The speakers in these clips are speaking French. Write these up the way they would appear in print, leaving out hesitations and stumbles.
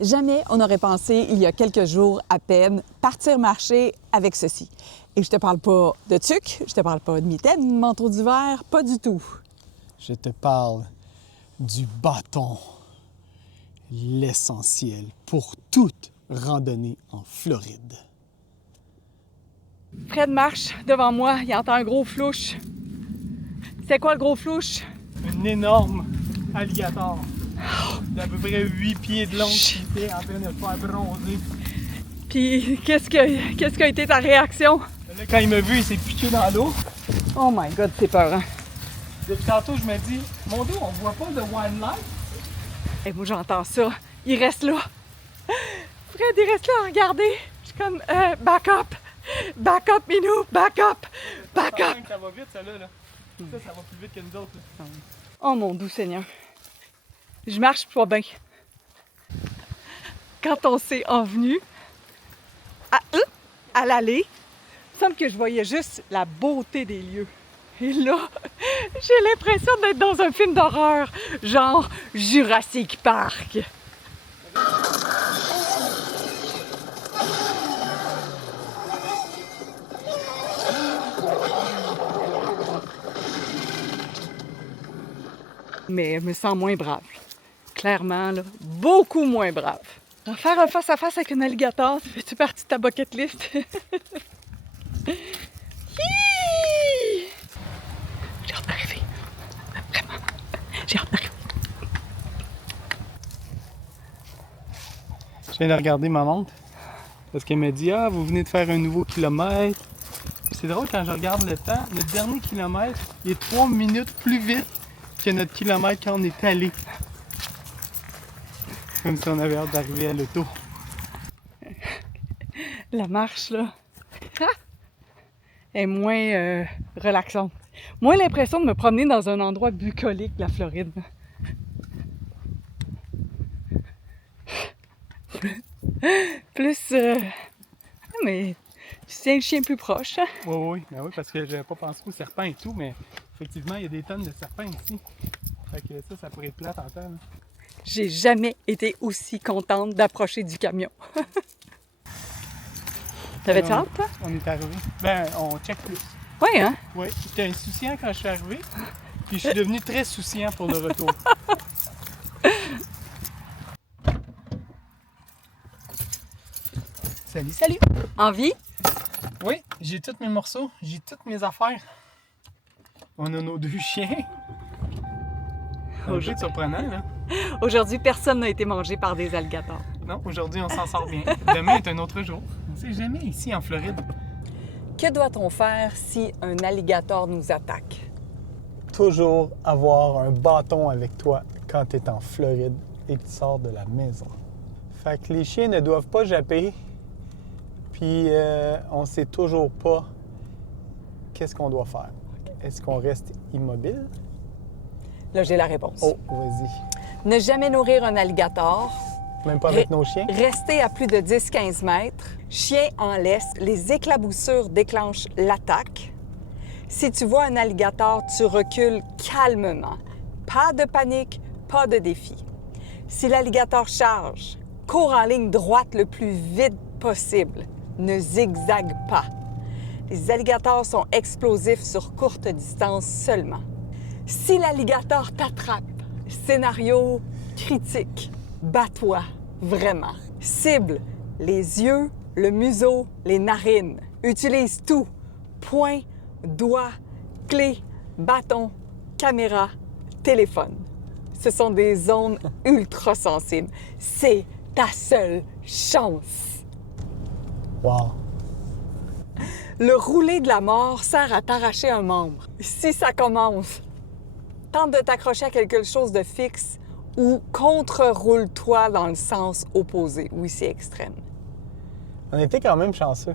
Jamais on n'aurait pensé, il y a quelques jours à peine, partir marcher avec ceci. Et je te parle pas de tuque, je te parle pas de mitaine, de manteau d'hiver, pas du tout. Je te parle du bâton, l'essentiel pour toute randonnée en Floride. Fred marche devant moi, il entend un gros flouche. C'est quoi le gros flouche? Un énorme alligator d'à peu près 8 pieds de long qui était en train de faire bronzer. Puis qu'est-ce qu'a été ta réaction? Là, quand il m'a vu, il s'est piqué dans l'eau. Oh my God, c'est peur, hein? Depuis tantôt, je me dis, mon dos, on voit pas de wildlife. Et moi, j'entends ça. Il reste là. Fred, il reste là à regarder. Je suis comme, back up. Back up, Minou. Back up. Back up. Ça va vite, ça là. Ça va plus vite que nous autres. Là. Oh mon doux Seigneur. Je marche pas bien. Quand on s'est envenu à l'aller, il me semble que je voyais juste la beauté des lieux. Et là, j'ai l'impression d'être dans un film d'horreur, genre Jurassic Park. Mais je me sens moins brave. Clairement, là, beaucoup moins brave. Faire un face-à-face avec un alligator, ça fait-tu partie de ta bucket list? Hi! J'ai hâte d'arriver. Vraiment. J'ai hâte d'arriver. Je viens de regarder ma montre parce qu'elle m'a dit « Ah, vous venez de faire un nouveau kilomètre. » C'est drôle, quand je regarde le temps, notre dernier kilomètre, il est 3 minutes plus vite que notre kilomètre quand on est allé. Comme si on avait hâte d'arriver à l'auto. La marche, là, est moins relaxante. Moins l'impression de me promener dans un endroit bucolique de la Floride. Plus... mais tu tiens le chien plus proche, hein? Oui, ben oui, parce que j'avais pas pensé aux serpents et tout, mais effectivement, il y a des tonnes de serpents ici. Fait que ça pourrait être plate en temps. Là. J'ai jamais été aussi contente d'approcher du camion. T'avais-tu hâte, toi? On est arrivé. Ben, on check plus. Oui, hein? Oui, j'étais insouciant quand je suis arrivé, puis je suis devenu très souciant pour le retour. Salut, salut! Envie? Oui, j'ai tous mes morceaux, j'ai toutes mes affaires. On a nos 2 chiens. C'est surprenant, là. Aujourd'hui, personne n'a été mangé par des alligators. Non, aujourd'hui, on s'en sort bien. Demain est un autre jour. On ne sait jamais ici en Floride. Que doit-on faire si un alligator nous attaque? Toujours avoir un bâton avec toi quand tu es en Floride et que tu sors de la maison. Fait que les chiens ne doivent pas japper. Puis on ne sait toujours pas qu'est-ce qu'on doit faire. Est-ce qu'on reste immobile? Là, j'ai la réponse. Oh, vas-y. Ne jamais nourrir un alligator. Même pas avec nos chiens? Rester à plus de 10-15 mètres. Chien en laisse. Les éclaboussures déclenchent l'attaque. Si tu vois un alligator, tu recules calmement. Pas de panique, pas de défi. Si l'alligator charge, cours en ligne droite le plus vite possible. Ne zigzague pas. Les alligators sont explosifs sur courte distance seulement. Si l'alligator t'attrape, scénario critique, bats-toi vraiment. Cible les yeux, le museau, les narines. Utilise tout. Poing, doigt, clé, bâton, caméra, téléphone. Ce sont des zones ultra sensibles. C'est ta seule chance. Wow! Le roulé de la mort sert à t'arracher un membre. Si ça commence, tente de t'accrocher à quelque chose de fixe ou contre-roule-toi dans le sens opposé. Oui, c'est extrême. On était quand même chanceux.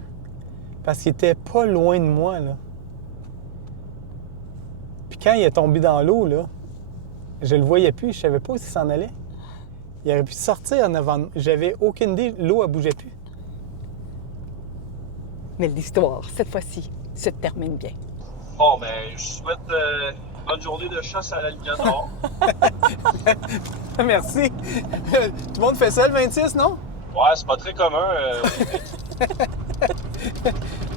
Parce qu'il était pas loin de moi, là. Puis quand il est tombé dans l'eau, là, je le voyais plus, je savais pas où il s'en allait. Il aurait pu sortir en avant de moi. J'avais aucune idée, l'eau, elle bougeait plus. Mais l'histoire, cette fois-ci, se termine bien. Bon, ben, je souhaite Bonne journée de chasse à l'alligator. Merci. Tout le monde fait ça le 26, non? Ouais, c'est pas très commun au Québec.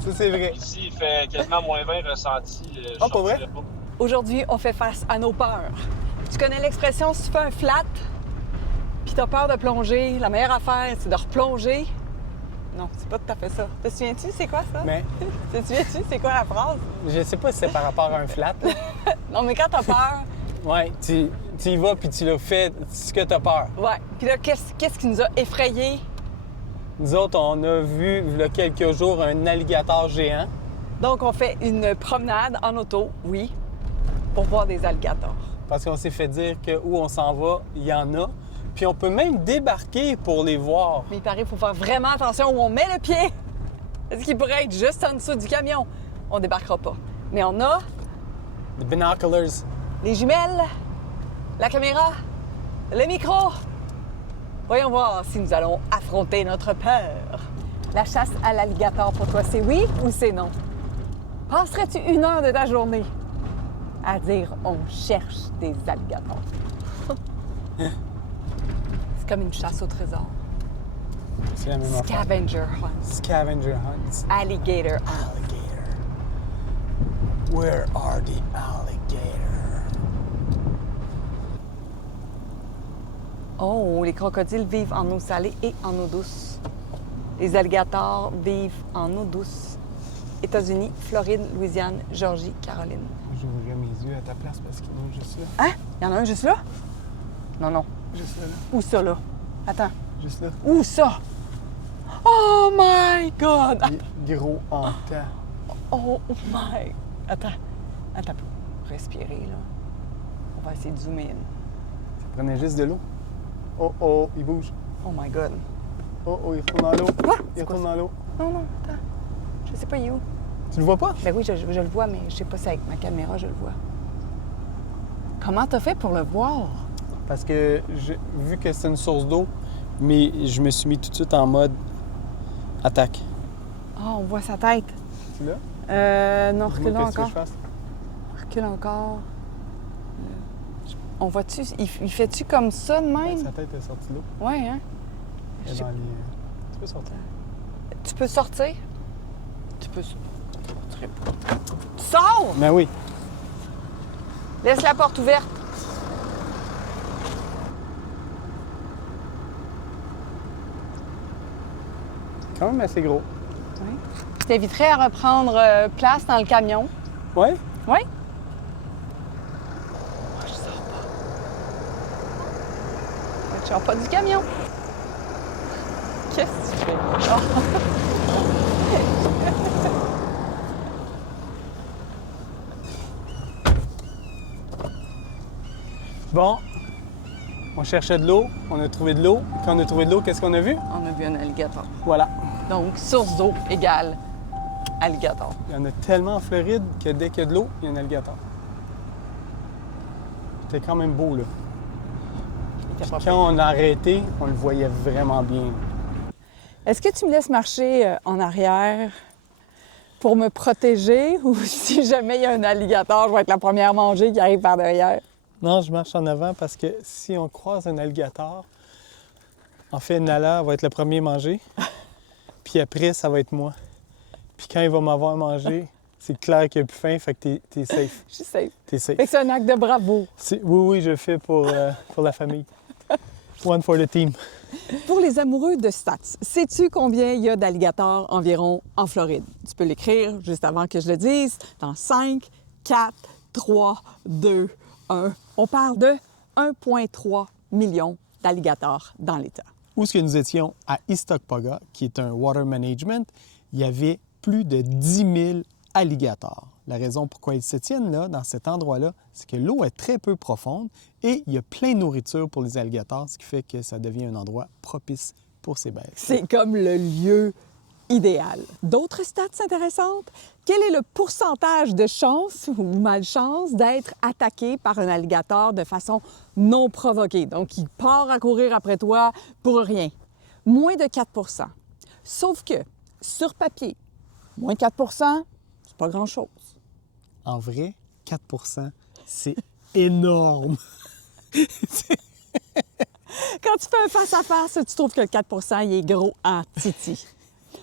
Ça, c'est vrai. Ici, il fait quasiment moins 20 ressenti. Je Ah, pas vrai? sortirais pas. Aujourd'hui, on fait face à nos peurs. Tu connais l'expression si tu fais un flat, puis t'as peur de plonger, la meilleure affaire, c'est de replonger. Non, c'est pas tout à fait ça. Te souviens-tu, c'est quoi ça? Mais Te souviens-tu, c'est quoi la phrase? je sais pas si c'est par rapport à un flat. Là. Non, mais quand t'as peur, Ouais, tu y vas puis tu l'as fait ce que t'as peur. ouais. Puis là, qu'est-ce qui nous a effrayés? Nous autres, on a vu, il y a quelques jours, un alligator géant. Donc, on fait une promenade en auto, oui, pour voir des alligators. Parce qu'on s'est fait dire que où on s'en va, il y en a. Puis on peut même débarquer pour les voir. Mais il paraît qu'il faut faire vraiment attention où on met le pied. Est-ce qu'il pourrait être juste en dessous du camion? On débarquera pas. Mais on a The binoculars. les jumelles, la caméra, le micro. Voyons voir si nous allons affronter notre peur. La chasse à l'alligator, pour toi, c'est oui ou c'est non? Passerais-tu 1 heure de ta journée à dire on cherche des alligators? C'est comme une chasse au trésor. C'est la même affaire. Scavenger hunt. Scavenger hunts. Alligator hunt. Alligator. Where are the alligators? Oh, les crocodiles vivent en eau salée et en eau douce. Les alligators vivent en eau douce. États-Unis, Floride, Louisiane, Georgie, Caroline. J'ouvrirai mes yeux à ta place parce qu'ils sont juste là. Hein? Il y en a un juste là? Non, non. Juste là. Où ça, là? Attends. Juste là. Où ça? Oh my God! Gros hantant. Oh my... Attends. Attends. Respirer, là. On va essayer de zoomer in. Ça prenait juste de l'eau. Oh, oh, il bouge. Oh my God. Oh, oh, il retourne dans l'eau. Quoi? Il C'est quoi retourne ça? dans l'eau. Non, non, attends. Je sais pas, il est où? Tu le vois pas? Ben oui, je le vois, mais je sais pas si avec ma caméra, je le vois. Comment t'as fait pour le voir? Parce que vu que c'est une source d'eau, mais je me suis mis tout de suite en mode attaque. Ah, on voit sa tête. Tu l'as? Non, recule Dis-moi qu'est-ce que encore. je fasse. Recule encore. On voit-tu... Il fait-tu comme ça de même? Sa tête est sortie de l'eau. Ouais, hein? Elle est dans les... Tu peux sortir. Tu peux sortir? Tu peux... Tu sors! Ben oui. Laisse la porte ouverte. Quand même assez gros. Je t'inviterais à reprendre place dans le camion. Ouais? Oui? Moi, je sors pas. Moi, je sors pas du camion. Qu'est-ce que tu fais? Oh. Bon. On cherchait de l'eau, on a trouvé de l'eau. Quand on a trouvé de l'eau, qu'est-ce qu'on a vu? On a vu un alligator. Voilà. Donc, source d'eau égale alligator. Il y en a tellement en Floride que dès qu'il y a de l'eau, il y a un alligator. C'était quand même beau, là. C'était pas Quand on a arrêté, on le voyait vraiment bien. Est-ce que tu me laisses marcher en arrière pour me protéger ou si jamais il y a un alligator, je vais être la première mangée qui arrive par derrière? Non, je marche en avant parce que si on croise un alligator, en fait, Nala va être le premier mangé. Puis après, ça va être moi. Puis quand il va m'avoir mangé, c'est clair qu'il n'y a plus faim, fait que t'es safe. Je suis safe. T'es safe. Fait que c'est un acte de bravo. Oui, oui, je le fais pour la famille. One for the team. Pour les amoureux de stats, sais-tu combien il y a d'alligators environ en Floride? Tu peux l'écrire juste avant que je le dise. Dans 5, 4, 3, 2, 1. On parle de 1,3 million d'alligators dans l'État. Où est-ce que nous étions? À Istokpoga, qui est un water management, il y avait plus de 10 000 alligators. La raison pourquoi ils se tiennent là, dans cet endroit-là, c'est que l'eau est très peu profonde et il y a plein de nourriture pour les alligators, ce qui fait que ça devient un endroit propice pour ces bêtes. C'est comme le lieu idéal. D'autres stats intéressantes? Quel est le pourcentage de chance ou malchance d'être attaqué par un alligator de façon non provoquée? Donc, il part à courir après toi pour rien. Moins de 4 %. Sauf que, sur papier, moins de 4 %, c'est pas grand-chose. En vrai, 4 %, C'est énorme. Quand tu fais un face-à-face, tu trouves que le 4 il est gros en titi.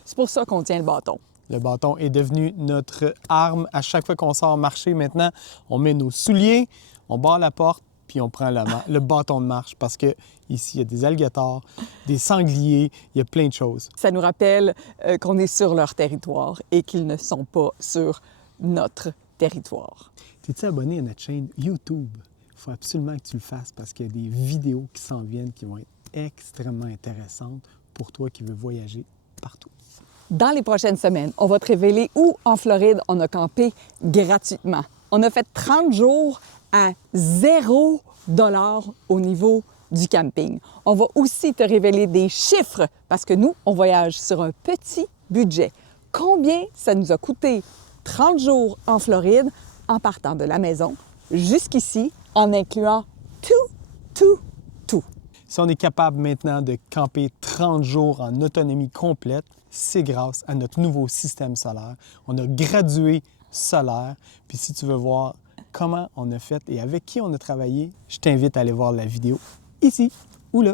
C'est pour ça qu'on tient le bâton. Le bâton est devenu notre arme. À chaque fois qu'on sort marcher maintenant, on met nos souliers, on barre la porte, puis on prend le bâton de marche parce que ici il y a des alligators, des sangliers, il y a plein de choses. Ça nous rappelle qu'on est sur leur territoire et qu'ils ne sont pas sur notre territoire. T'es-tu abonné à notre chaîne YouTube? Il faut absolument que tu le fasses parce qu'il y a des vidéos qui s'en viennent qui vont être extrêmement intéressantes pour toi qui veux voyager partout. Dans les prochaines semaines, on va te révéler où en Floride on a campé gratuitement. On a fait 30 jours à 0 $ au niveau du camping. On va aussi te révéler des chiffres parce que nous, on voyage sur un petit budget. Combien ça nous a coûté 30 jours en Floride en partant de la maison jusqu'ici, en incluant tout. Si on est capable maintenant de camper 30 jours en autonomie complète, c'est grâce à notre nouveau système solaire. On a gradué solaire. Puis si tu veux voir comment on a fait et avec qui on a travaillé, je t'invite à aller voir la vidéo ici ou là.